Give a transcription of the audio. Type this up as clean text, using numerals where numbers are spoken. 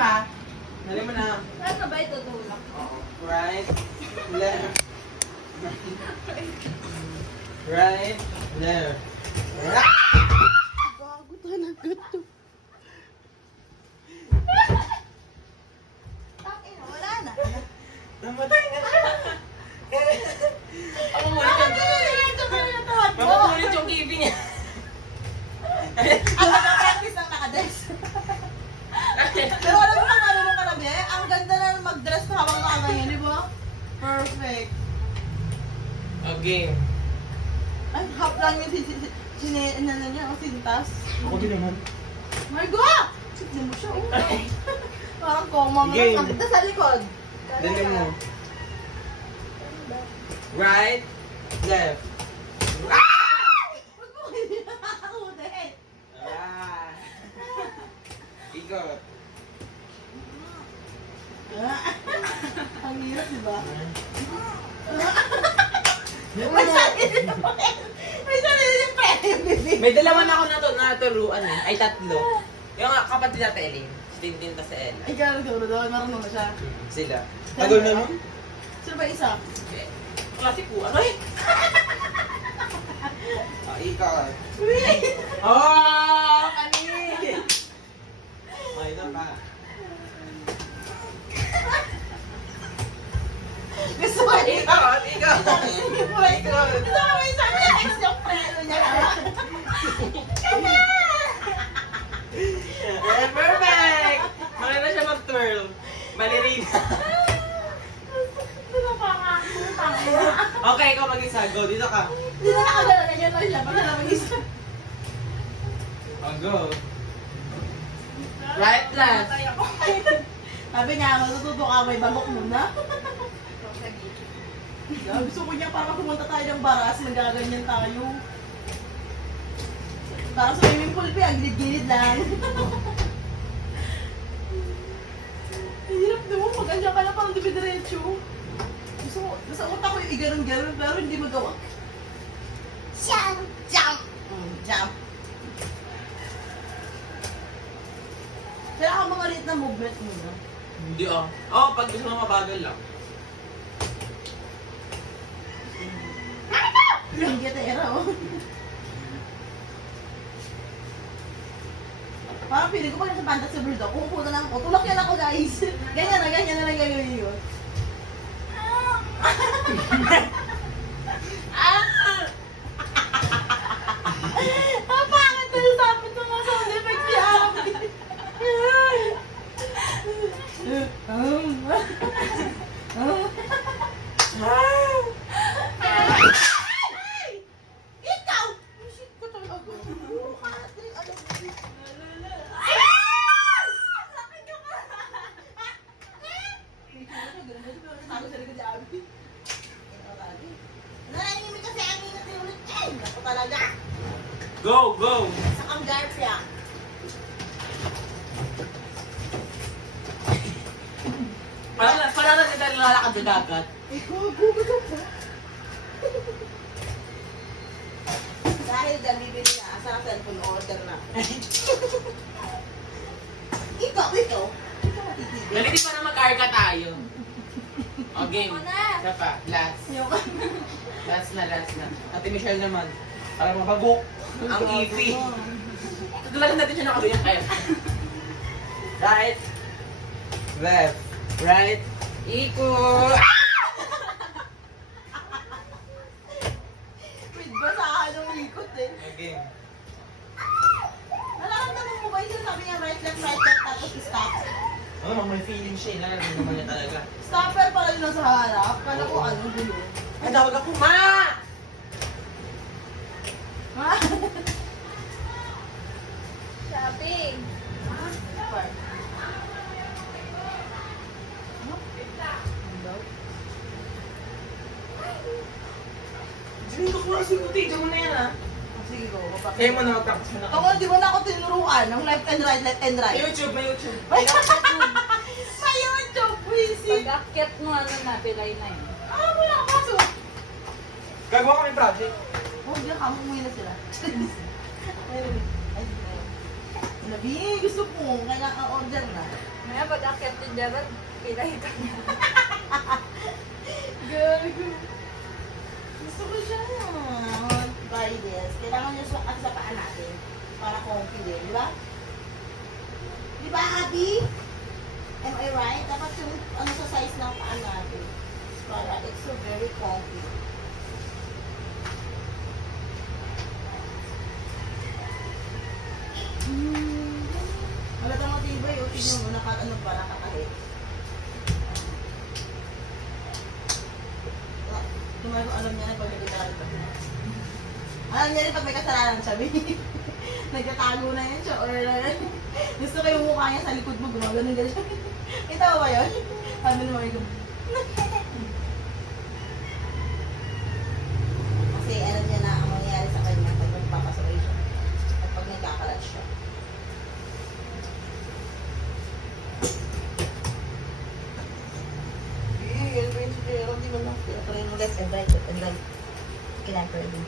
ha? Dali mo na. Ano ba ito tulak? Right, left. Right, left. Gago talaga to. Ina, wala na. Namatay na siya. Mamulit yung kibi niya. Ang nag-practice ng nakadress. Pero alam mo kung ano ka na, Be? Ang ganda na mag-dress na habang nakaganyan, di ba? Perfect. Okay. Ay, half lang yung sintas. Ako din naman. Margo! Sige mo siya, oh. Parang coma mo Game. lang. Ang ganda sa likod. Dali mo. Right, left. Huwag mo kayo nakakudin. Ah. Ikot. Ang hirap, di ba? May sarili yung pwede. May dalawa na ako naturuan eh. Ay, tatlo. Yung kapatid natin, Elin. Tintin ta sa Ella. Ay, kaya siguro doon. Marunong na siya. Sila. Tagal naman. Sino ba isa? Klase po. Aray! Ikot. Really? Oh! Kani! Okay na pa. Gusto ko yun. Ikot! Ikot! Gusto ko yung sabi niya, ex yung preno niya. Perfect! Makita siya mag-twirl. Ballerina. Okay, ikaw mag-isa. Go, dito ka. Hindi na nakagala na niya siya. Pag na mag-isa. Oh, go. Right, left. Sabi niya, matututo ka, may bagok muna. Gusto ko niya para pumunta tayo ng baras, magaganyan tayo. Para sa swimming pool, ang gilid-gilid lang. Hirap naman, mag-andyan ka na parang diretso. Gusto ko, sa utak ko yung iganon-ganon, pero hindi magawa. Jump! Jump! Jump! Kailangan mga liit na movement muna. Hindi ah. Oh, pag gusto mo mabagal lang. Hindi kita era, oh. Parang piling ko pag nasa Fantasy World ako, pupunta lang ako. Tulak yan ako, guys. Ganyan na lang gagawin yun. Pangit na sabi ito mga sound effects ni Abby. Ikaw! Shit ko talaga. Go, go! Sa kang Garfia. Para na kita lalakad sa dagat. Ikaw, gugulo ko. Dahil dyan, bibili na. Asa na cellphone order na. Ikaw. Ikaw matitigil. Dali di para mag-arca tayo. Okay. Isa pa. Last. Last na. Ate Michelle naman. Para mabagok ang ipi. Tutulagan natin siya nakaganyan kayo. Right. Left. Right. Ikot. Wait, basahan ng ikot eh. Okay. Nalakamdaman mo ba yung sinasabi niya right, left, tapos stop? Oh, may feeling siya. Nalaman naman niya talaga. Stopper pala yung nasa harap. Kala ko ano, gulo. Ay, tawag ako, ma! Ha? Shopping. Super. Hindi ko kasi kuti. Diyan mo na yan, ah. Sige ko, Kaya mo na mag-practice mo na. Ako, di mo na ako tinuruan ng left and right, left and right. May YouTube. May YouTube, wisit. Pag-akyat mo ano na, pilay na yun. Ah, wala ka kaso. Gagawa kami project. Oh, diyan ka, umuwi na sila. Ay, labi, gusto ko, kailangan order na. Maya pag Gerald, pilay ka niya. Gago. Gusto ko siya. Buy this. Kailangan niya at sa paa natin. Para comfy din, di ba? Di ba, Abby? Am I right? Dapat yung ano sa size ng paa natin. Para it's so very comfy. Malata mo tibay, o tignan mo, ano pa, nakakahit. Alam niya na pag nagkakaroon pa. Alam niya rin pag may kasalanan siya, nagtatago na yan siya, or gusto ko yung mukha niya sa likod mo, gumagano gano'n siya. Kita mo ba yun? Sabi naman yung kasi alam niya na ang mangyayari sa kanya pag magpapasaway siya at pag nagkakalat siya. Yan ba yung si Pero? Di ba lang? Pinatuloy mo left and right, left and right. Kailangan ko rin.